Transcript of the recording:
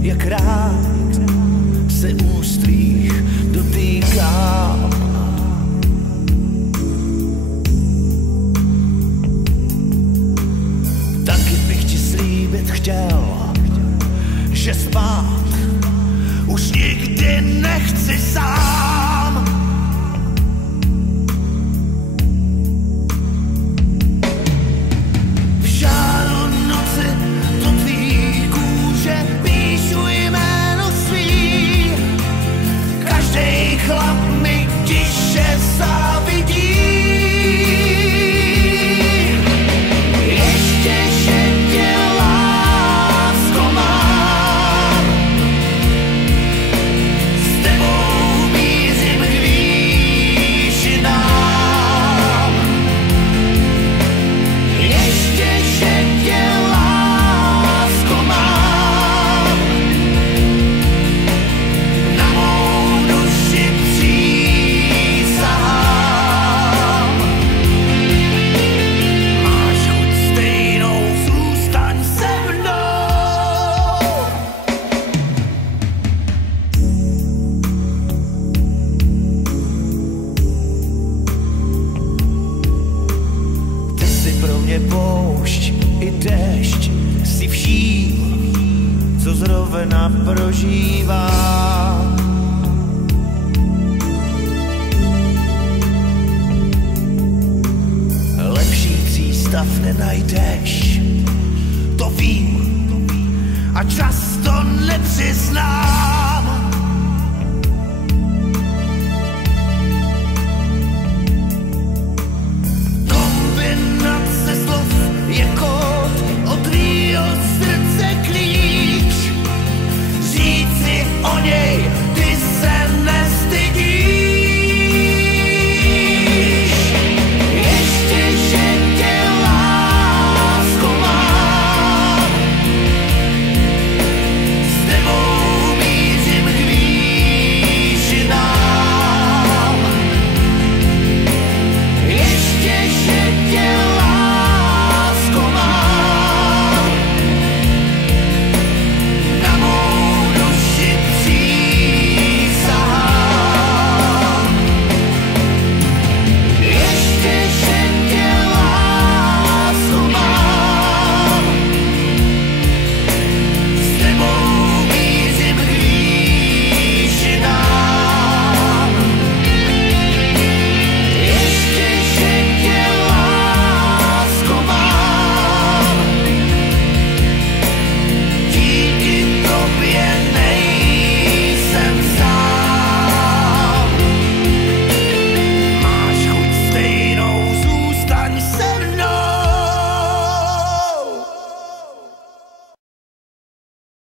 jak rád se úst tvých dotýkám. Taky bych ti slíbit chtěl, že spát už nikdy nechci sám. V žáru noci do tvých kůže píšu jméno svý. Každej chlap mi tiše závidí. Poušť i déšť si vším, co zrovna prožívám.